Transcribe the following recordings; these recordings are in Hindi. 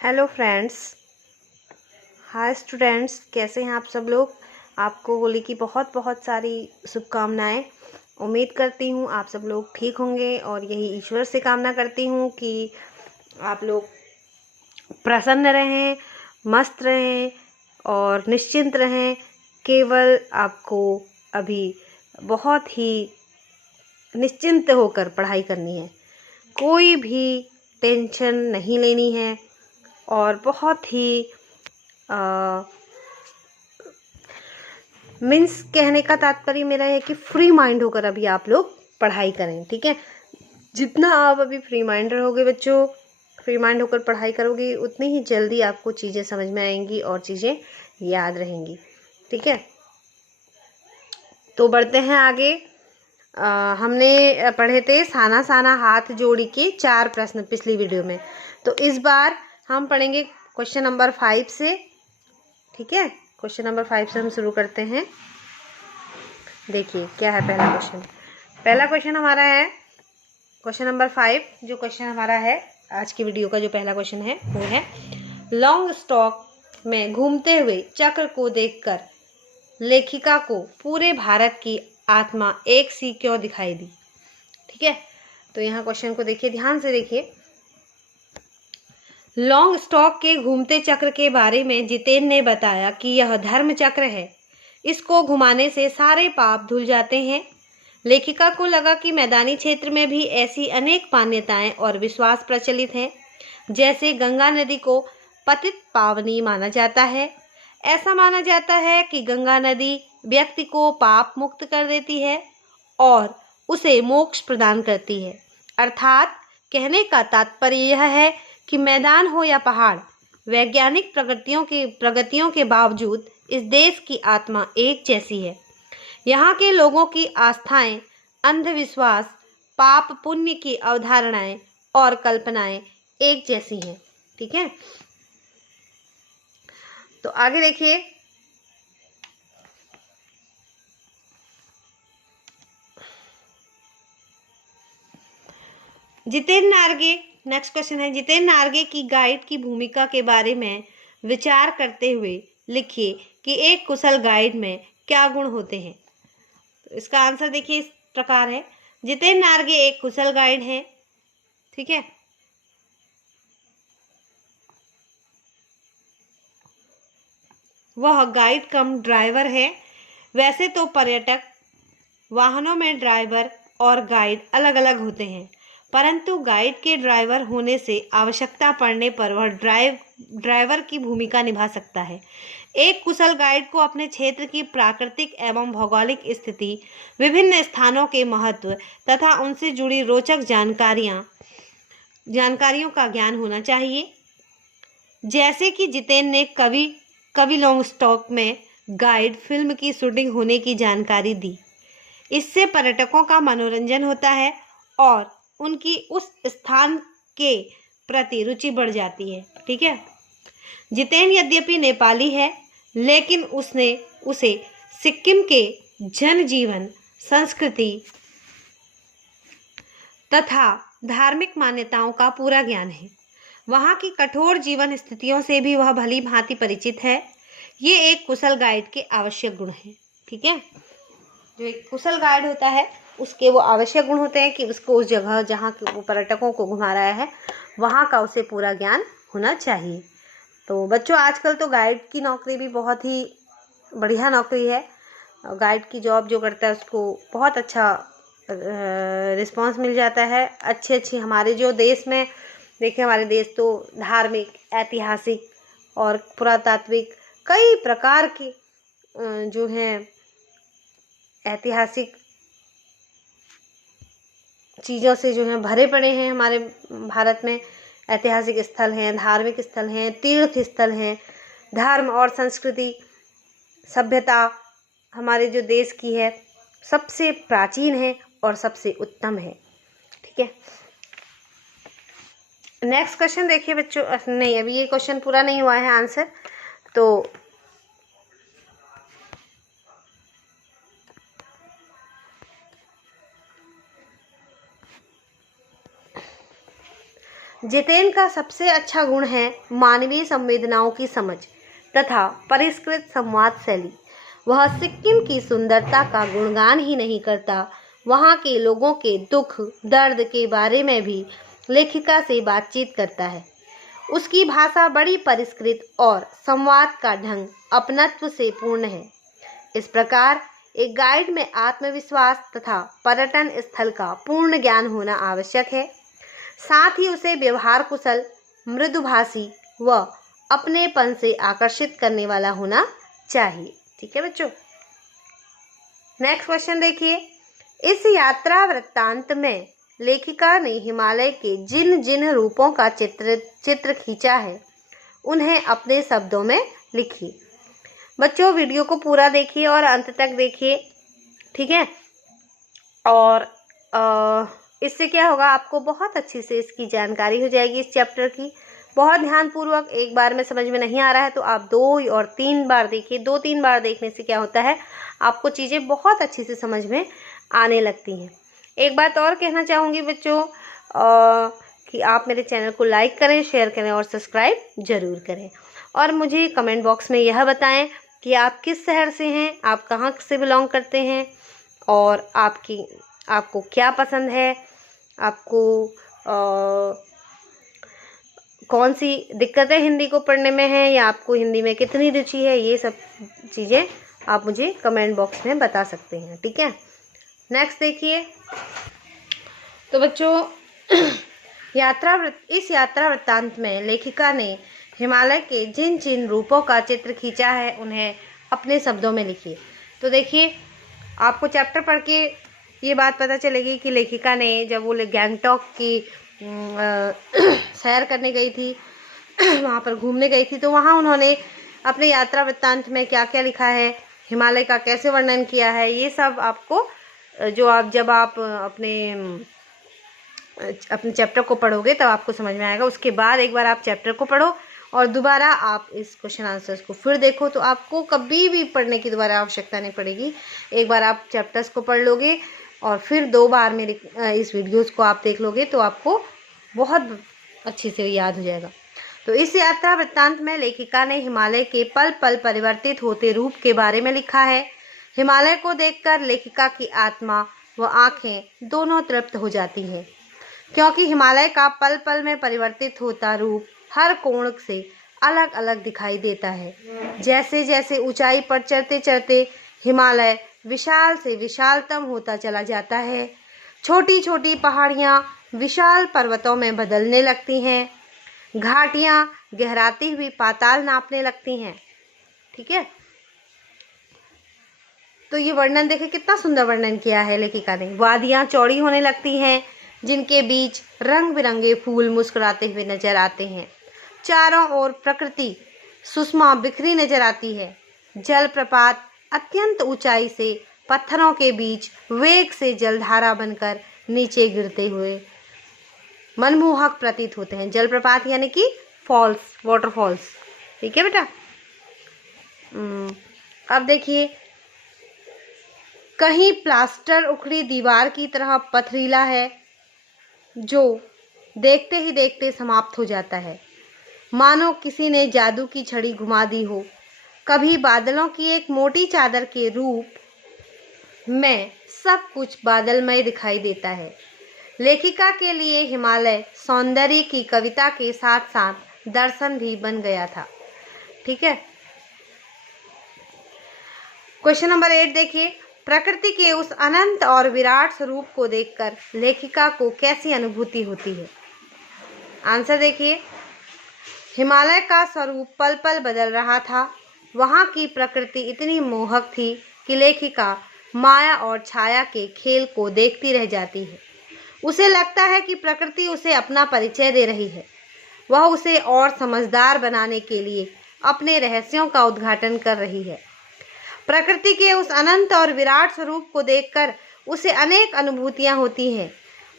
हेलो फ्रेंड्स, हाय स्टूडेंट्स, कैसे हैं आप सब लोग। आपको होली की बहुत बहुत सारी शुभकामनाएं। उम्मीद करती हूँ आप सब लोग ठीक होंगे और यही ईश्वर से कामना करती हूँ कि आप लोग प्रसन्न रहें, मस्त रहें और निश्चिंत रहें। केवल आपको अभी बहुत ही निश्चिंत होकर पढ़ाई करनी है, कोई भी टेंशन नहीं लेनी है और बहुत ही मीन्स कहने का तात्पर्य मेरा है कि फ्री माइंड होकर अभी आप लोग पढ़ाई करें। ठीक है, जितना आप अभी फ्री माइंड रहोगे बच्चों, फ्री माइंड होकर पढ़ाई करोगे, उतनी ही जल्दी आपको चीज़ें समझ में आएंगी और चीज़ें याद रहेंगी। ठीक है, तो बढ़ते हैं आगे। हमने पढ़े थे साना साना हाथ जोड़ी के 4 प्रश्न पिछली वीडियो में। तो इस बार हम पढ़ेंगे क्वेश्चन नंबर 5 से। ठीक है, क्वेश्चन नंबर 5 से हम शुरू करते हैं। देखिए क्या है पहला क्वेश्चन। पहला क्वेश्चन हमारा है क्वेश्चन नंबर 5। जो क्वेश्चन हमारा है आज की वीडियो का, जो पहला क्वेश्चन है वो है, लॉन्ग स्टॉक में घूमते हुए चक्र को देखकर लेखिका को पूरे भारत की आत्मा एक सी क्यों दिखाई दी। ठीक है, तो यहाँ क्वेश्चन को देखिए, ध्यान से देखिए। लॉन्ग स्टॉक के घूमते चक्र के बारे में जितेन ने बताया कि यह धर्म चक्र है, इसको घुमाने से सारे पाप धुल जाते हैं। लेखिका को लगा कि मैदानी क्षेत्र में भी ऐसी अनेक मान्यताएं और विश्वास प्रचलित हैं। जैसे गंगा नदी को पतित पावनी माना जाता है। ऐसा माना जाता है कि गंगा नदी व्यक्ति को पाप मुक्त कर देती है और उसे मोक्ष प्रदान करती है। अर्थात कहने का तात्पर्य यह है कि मैदान हो या पहाड़, वैज्ञानिक प्रगतियों के बावजूद इस देश की आत्मा एक जैसी है। यहाँ के लोगों की आस्थाएं, अंधविश्वास, पाप पुण्य की अवधारणाएं और कल्पनाएं एक जैसी हैं। ठीक है, तो आगे देखिए। जितेन नारगे, नेक्स्ट क्वेश्चन है, जितेन नारगे की गाइड की भूमिका के बारे में विचार करते हुए लिखिए कि एक कुशल गाइड में क्या गुण होते हैं। तो इसका आंसर देखिए इस प्रकार है। जितेन नारगे एक कुशल गाइड हैं। ठीक है, वह गाइड कम ड्राइवर है। वैसे तो पर्यटक वाहनों में ड्राइवर और गाइड अलग अलग होते हैं, परंतु गाइड के ड्राइवर होने से आवश्यकता पड़ने पर वह ड्राइवर की भूमिका निभा सकता है। एक कुशल गाइड को अपने क्षेत्र की प्राकृतिक एवं भौगोलिक स्थिति, विभिन्न स्थानों के महत्व तथा उनसे जुड़ी रोचक जानकारियों का ज्ञान होना चाहिए। जैसे कि जितेन ने कवि लॉन्ग स्टॉक में गाइड फिल्म की शूटिंग होने की जानकारी दी। इससे पर्यटकों का मनोरंजन होता है और उनकी उस स्थान के प्रति रुचि बढ़ जाती है। ठीक है, जितेन यद्यपि नेपाली है, लेकिन उसे सिक्किम के जनजीवन, संस्कृति तथा धार्मिक मान्यताओं का पूरा ज्ञान है। वहाँ की कठोर जीवन स्थितियों से भी वह भली भांति परिचित है। ये एक कुशल गाइड के आवश्यक गुण हैं। ठीक है, जो एक कुशल गाइड होता है उसके वो आवश्यक गुण होते हैं कि उसको उस जगह जहाँ वो पर्यटकों को घुमा रहा है वहाँ का उसे पूरा ज्ञान होना चाहिए। तो बच्चों, आजकल तो गाइड की नौकरी भी बहुत ही बढ़िया नौकरी है। गाइड की जॉब जो करता है उसको बहुत अच्छा रिस्पांस मिल जाता है। अच्छी हमारे जो देश में देखिए, हमारे देश तो धार्मिक, ऐतिहासिक और पुरातात्विक कई प्रकार के जो हैं ऐतिहासिक चीज़ों से जो हैं भरे पड़े हैं। हमारे भारत में ऐतिहासिक स्थल हैं, धार्मिक स्थल हैं, तीर्थ स्थल हैं। धर्म और संस्कृति, सभ्यता हमारे जो देश की है सबसे प्राचीन है और सबसे उत्तम है। ठीक है, नेक्स्ट क्वेश्चन देखिए बच्चों। नहीं, अभी ये क्वेश्चन पूरा नहीं हुआ है आंसर। तो जितेन का सबसे अच्छा गुण है मानवीय संवेदनाओं की समझ तथा परिष्कृत संवाद शैली। वह सिक्किम की सुंदरता का गुणगान ही नहीं करता, वहाँ के लोगों के दुख दर्द के बारे में भी लेखिका से बातचीत करता है। उसकी भाषा बड़ी परिष्कृत और संवाद का ढंग अपनत्व से पूर्ण है। इस प्रकार एक गाइड में आत्मविश्वास तथा पर्यटन स्थल का पूर्ण ज्ञान होना आवश्यक है। साथ ही उसे व्यवहार कुशल, मृदुभाषी व अपनेपन से आकर्षित करने वाला होना चाहिए। ठीक है बच्चों, नेक्स्ट क्वेश्चन देखिए। इस यात्रा वृत्तांत में लेखिका ने हिमालय के जिन जिन रूपों का चित्र खींचा है उन्हें अपने शब्दों में लिखिए। बच्चों वीडियो को पूरा देखिए और अंत तक देखिए, ठीक है। और इससे क्या होगा, आपको बहुत अच्छी से इसकी जानकारी हो जाएगी इस चैप्टर की। बहुत ध्यानपूर्वक, एक बार में समझ में नहीं आ रहा है तो आप 2 और 3 बार देखिए। 2-3 बार देखने से क्या होता है, आपको चीज़ें बहुत अच्छी से समझ में आने लगती हैं। एक बात और कहना चाहूँगी बच्चों कि आप मेरे चैनल को लाइक करें, शेयर करें और सब्सक्राइब ज़रूर करें। और मुझे कमेंट बॉक्स में यह बताएं कि आप किस शहर से हैं, आप कहाँ से बिलोंग करते हैं और आपको क्या पसंद है, आपको कौन सी दिक्कतें हिंदी को पढ़ने में हैं या आपको हिंदी में कितनी रुचि है। ये सब चीज़ें आप मुझे कमेंट बॉक्स में बता सकते हैं, ठीक है। नेक्स्ट देखिए। तो बच्चों इस यात्रा वृत्तांत में लेखिका ने हिमालय के जिन जिन रूपों का चित्र खींचा है उन्हें अपने शब्दों में लिखिए। तो देखिए, आपको चैप्टर पढ़ के ये बात पता चलेगी कि लेखिका ने जब वो गैंगटॉक की सैर करने गई थी, वहाँ पर घूमने गई थी, तो वहाँ उन्होंने अपने यात्रा वृत्तांत में क्या क्या लिखा है, हिमालय का कैसे वर्णन किया है, ये सब आपको जब आप अपने चैप्टर को पढ़ोगे तब आपको समझ में आएगा। उसके बाद एक बार आप चैप्टर को पढ़ो और दोबारा आप इस क्वेश्चन आंसर्स को फिर देखो, तो आपको कभी भी पढ़ने की दोबारा आवश्यकता नहीं पड़ेगी। एक बार आप चैप्टर्स को पढ़ लोगे और फिर 2 बार मेरे इस वीडियोस को आप देख लोगे तो आपको बहुत अच्छी से याद हो जाएगा। तो इस यात्रा वृत्तांत में लेखिका ने हिमालय के पल पल परिवर्तित होते रूप के बारे में लिखा है। हिमालय को देखकर लेखिका की आत्मा व आंखें दोनों तृप्त हो जाती हैं, क्योंकि हिमालय का पल पल में परिवर्तित होता रूप हर कोण से अलग अलग दिखाई देता है। जैसे जैसे ऊंचाई पर चढ़ते चढ़ते हिमालय विशाल से विशालतम होता चला जाता है। छोटी छोटी पहाड़ियाँ विशाल पर्वतों में बदलने लगती हैं, घाटियाँ गहराती हुई पाताल नापने लगती हैं, ठीक है। तो ये वर्णन देखें, कितना सुंदर वर्णन किया है लेखिका ने। वादियाँ चौड़ी होने लगती हैं, जिनके बीच रंग बिरंगे फूल मुस्कुराते हुए नजर आते हैं। चारों ओर प्रकृति सुषमा बिखरी नजर आती है। जलप्रपात अत्यंत ऊंचाई से पत्थरों के बीच वेग से जलधारा बनकर नीचे गिरते हुए मनमोहक प्रतीत होते हैं। जलप्रपात यानी कि फॉल्स, वाटरफॉल्स, ठीक है बेटा। अब देखिए, कहीं प्लास्टर उखड़ी दीवार की तरह पथरीला है जो देखते ही देखते समाप्त हो जाता है, मानो किसी ने जादू की छड़ी घुमा दी हो। कभी बादलों की एक मोटी चादर के रूप में सब कुछ बादलमय दिखाई देता है। लेखिका के लिए हिमालय सौंदर्य की कविता के साथ साथ दर्शन भी बन गया था, ठीक है। क्वेश्चन नंबर 8 देखिए। प्रकृति के उस अनंत और विराट स्वरूप को देखकर लेखिका को कैसी अनुभूति होती है? आंसर देखिए। हिमालय का स्वरूप पल पल बदल रहा था। वहाँ की प्रकृति इतनी मोहक थी कि लेखिका माया और छाया के खेल को देखती रह जाती है। उसे लगता है कि प्रकृति उसे अपना परिचय दे रही है। वह उसे और समझदार बनाने के लिए अपने रहस्यों का उद्घाटन कर रही है। प्रकृति के उस अनंत और विराट स्वरूप को देखकर उसे अनेक अनुभूतियां होती हैं।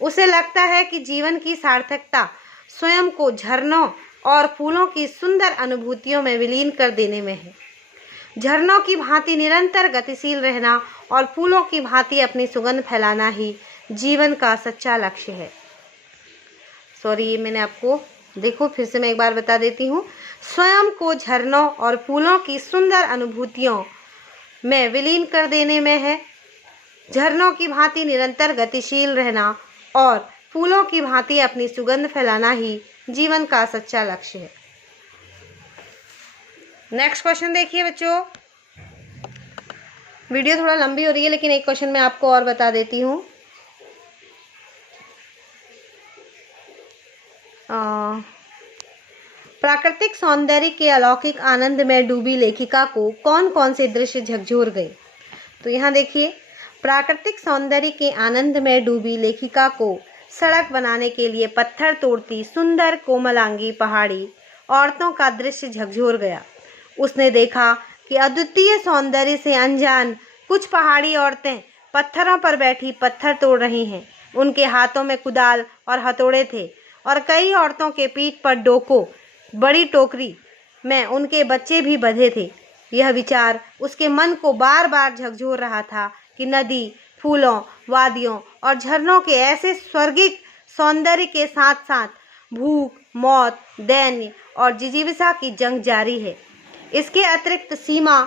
उसे लगता है कि जीवन की सार्थकता स्वयं को झरनों और फूलों की सुंदर अनुभूतियों में विलीन कर देने में है। झरनों की भांति निरंतर गतिशील रहना और फूलों की भांति अपनी सुगंध फैलाना ही जीवन का सच्चा लक्ष्य है। सॉरी, ये मैंने आपको, देखो फिर से मैं एक बार बता देती हूँ। स्वयं को झरनों और फूलों की सुंदर अनुभूतियों में विलीन कर देने में है। झरनों की भांति निरंतर गतिशील रहना और फूलों की भांति अपनी सुगंध फैलाना ही जीवन का सच्चा लक्ष्य है। नेक्स्ट क्वेश्चन देखिए बच्चों। वीडियो थोड़ा लंबी हो रही है, लेकिन एक क्वेश्चन मैं आपको और बता देती हूँ। प्राकृतिक सौंदर्य के अलौकिक आनंद में डूबी लेखिका को कौन कौन से दृश्य झकझोर गए? तो यहाँ देखिए, प्राकृतिक सौंदर्य के आनंद में डूबी लेखिका को सड़क बनाने के लिए पत्थर तोड़ती सुंदर कोमलांगी पहाड़ी औरतों का दृश्य झकझोर गया। उसने देखा कि अद्वितीय सौंदर्य से अनजान कुछ पहाड़ी औरतें पत्थरों पर बैठी पत्थर तोड़ रही हैं। उनके हाथों में कुदाल और हथौड़े थे और कई औरतों के पीठ पर डोको बड़ी टोकरी में उनके बच्चे भी बंधे थे। यह विचार उसके मन को बार बार झकझोर रहा था कि नदी, फूलों, वादियों और झरनों के ऐसे स्वर्गिक सौंदर्य के साथ साथ भूख, मौत, दैन्य और जिजीविसा की जंग जारी है। इसके अतिरिक्त सीमा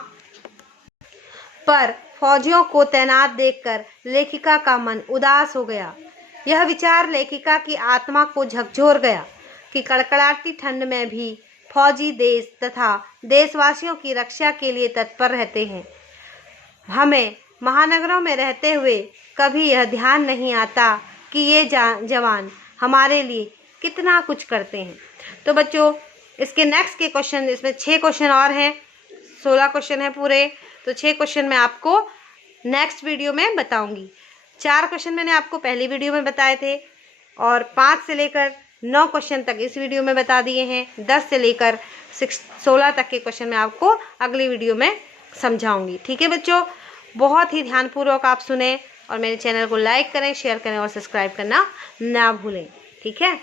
पर फौजियों को तैनात देखकर लेखिका का मन उदास हो गया। यह विचार लेखिका की आत्मा को झकझोर गया कि कड़कड़ाती ठंड में भी फौजी देश तथा देशवासियों की रक्षा के लिए तत्पर रहते हैं। हमें महानगरों में रहते हुए कभी यह ध्यान नहीं आता कि ये जवान हमारे लिए कितना कुछ करते हैं। तो बच्चों, इसके नेक्स्ट के क्वेश्चन, इसमें 6 क्वेश्चन और हैं, 16 क्वेश्चन हैं पूरे। तो 6 क्वेश्चन मैं आपको नेक्स्ट वीडियो में बताऊंगी। 4 क्वेश्चन मैंने आपको पहली वीडियो में बताए थे और 5 से लेकर 9 क्वेश्चन तक इस वीडियो में बता दिए हैं। 10 से लेकर 16 तक के क्वेश्चन मैं आपको अगली वीडियो में समझाऊंगी। ठीक है बच्चों, बहुत ही ध्यानपूर्वक आप सुने और मेरे चैनल को लाइक करें, शेयर करें और सब्सक्राइब करना ना भूलें। ठीक है,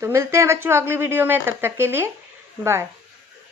तो मिलते हैं बच्चों अगली वीडियो में। तब तक के लिए बाय।